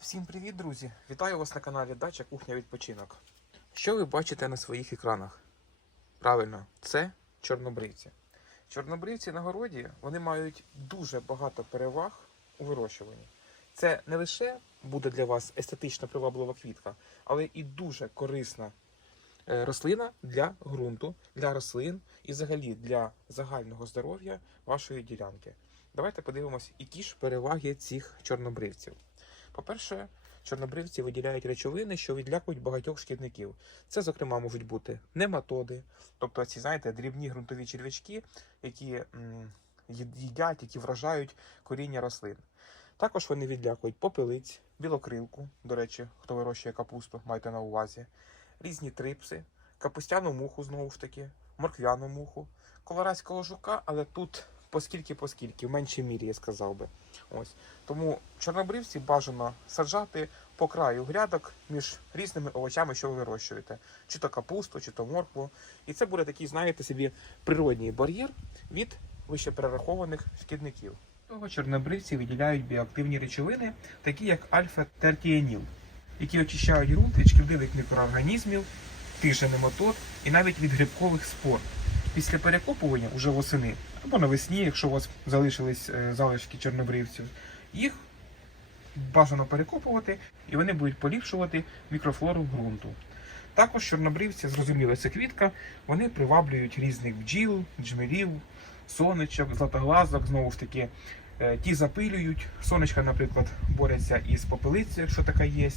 Всім привіт, друзі! Вітаю вас на каналі Дача Кухня Відпочинок. Що ви бачите на своїх екранах? Правильно, це чорнобривці. Чорнобривці на городі вони мають дуже багато переваг у вирощуванні. Це не лише буде для вас естетично приваблива квітка, але і дуже корисна е, рослина для ґрунту, для рослин і взагалі для загального здоров'я вашої ділянки. Давайте подивимось, які ж переваги цих чорнобривців. По-перше, чорнобривці виділяють речовини, що відлякують багатьох шкідників. Це, зокрема, можуть бути нематоди, тобто ці, знаєте, дрібні ґрунтові черв'ячки, які їдять, які вражають коріння рослин. Також вони відлякують попелиць, білокрилку, до речі, хто вирощує капусту, майте на увазі, різні трипси, капустяну муху знову ж таки, морквяну муху, колорадського жука, але тут поскільки, поскільки, в меншій мірі, я сказав би. Ось. Тому чорнобривці бажано саджати по краю грядок між різними овочами, що ви вирощуєте, чи то капусту, чи то моркву. І це буде такий, знаєте, собі природній бар'єр від вище перерахованих шкідників. Того чорнобривці виділяють біоактивні речовини, такі як альфа-тертіаніл, які очищають ґрунт від шкідливих мікроорганізмів, тих же нематод і навіть від грибкових спор. Після перекопування уже восени або навесні, якщо у вас залишились е, залишки чорнобривців, їх бажано перекопувати, і вони будуть поліпшувати мікрофлору ґрунту. Також чорнобривці, зрозуміло, це квітка, вони приваблюють різних бджіл, джмелів, сонечок, златоглазок, знову ж таки, е, ті запилюють. Сонечка, наприклад, борються із попелицею, якщо така є,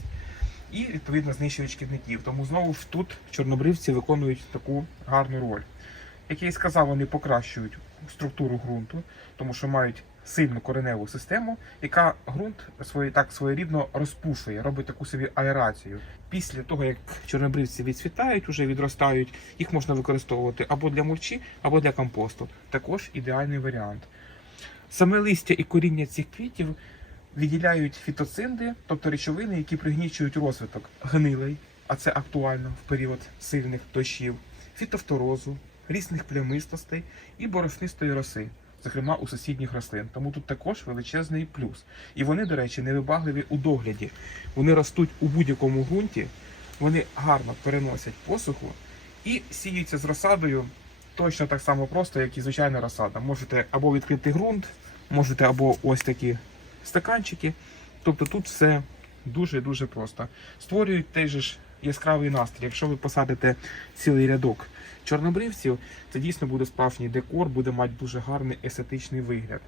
і відповідно знищують шкідників. Тому знову ж тут чорнобривці виконують таку гарну роль. Як я і сказав, вони покращують структуру ґрунту, тому що мають сильну кореневу систему, яка ґрунт своє, так своєрідно розпушує, робить таку собі аерацію. Після того, як чорнобривці відцвітають, уже відростають, їх можна використовувати або для мульчі, або для компосту. Також ідеальний варіант. Саме листя і коріння цих квітів відділяють фітоцинди, тобто речовини, які пригнічують розвиток гнилей, а це актуально в період сильних дощів, фітофторозу, різних плямистостей і борошнистої роси, зокрема у сусідніх рослин. Тому тут також величезний плюс. І вони, до речі, невибагливі у догляді. Вони ростуть у будь-якому ґрунті, вони гарно переносять посуху і сіються з розсадою точно так само просто, як і звичайна розсада. Можете або відкрити ґрунт, можете або ось такі стаканчики. Тобто тут все дуже-дуже просто. Створюють же ж яскравий настрій. Якщо ви посадите цілий рядок чорнобривців, це дійсно буде справжній декор, буде мати дуже гарний естетичний вигляд.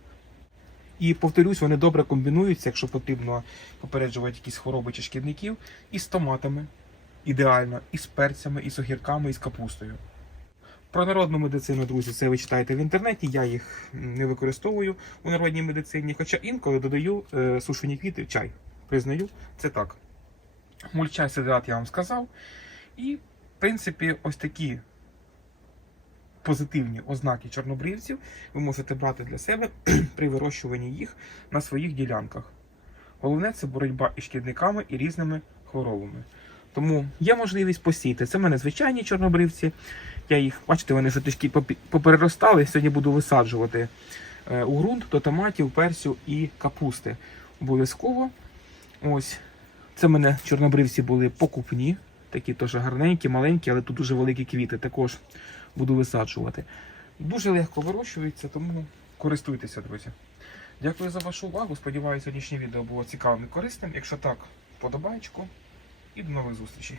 І повторюсь, вони добре комбінуються, якщо потрібно попереджувати якісь хвороби чи шкідників, і з томатами, ідеально, і з перцями, і з огірками, і з капустою. Про народну медицину, друзі, це ви читаєте в інтернеті. Я їх не використовую у народній медицині, хоча інколи додаю е, сушені квіти, чай. Признаю, це так. Мульча сидрат я вам сказав. І, в принципі, ось такі позитивні ознаки чорнобривців ви можете брати для себе при вирощуванні їх на своїх ділянках. Головне це боротьба із шкідниками і різними хворобами. Тому є можливість посіяти. Це в мене звичайні чорнобривці. Я їх, бачите, вони вже трішки попереростали. Сьогодні буду висаджувати е, у ґрунт до томатів, перцю і капусти. Обов'язково. Ось. Це в мене чорнобривці були покупні, такі теж гарненькі, маленькі, але тут дуже великі квіти. Також буду висаджувати. Дуже легко вирощується, тому користуйтеся, друзі. Дякую за вашу увагу. Сподіваюся, сьогоднішнє відео було цікавим і корисним. Якщо так, вподобайку і до нових зустрічей.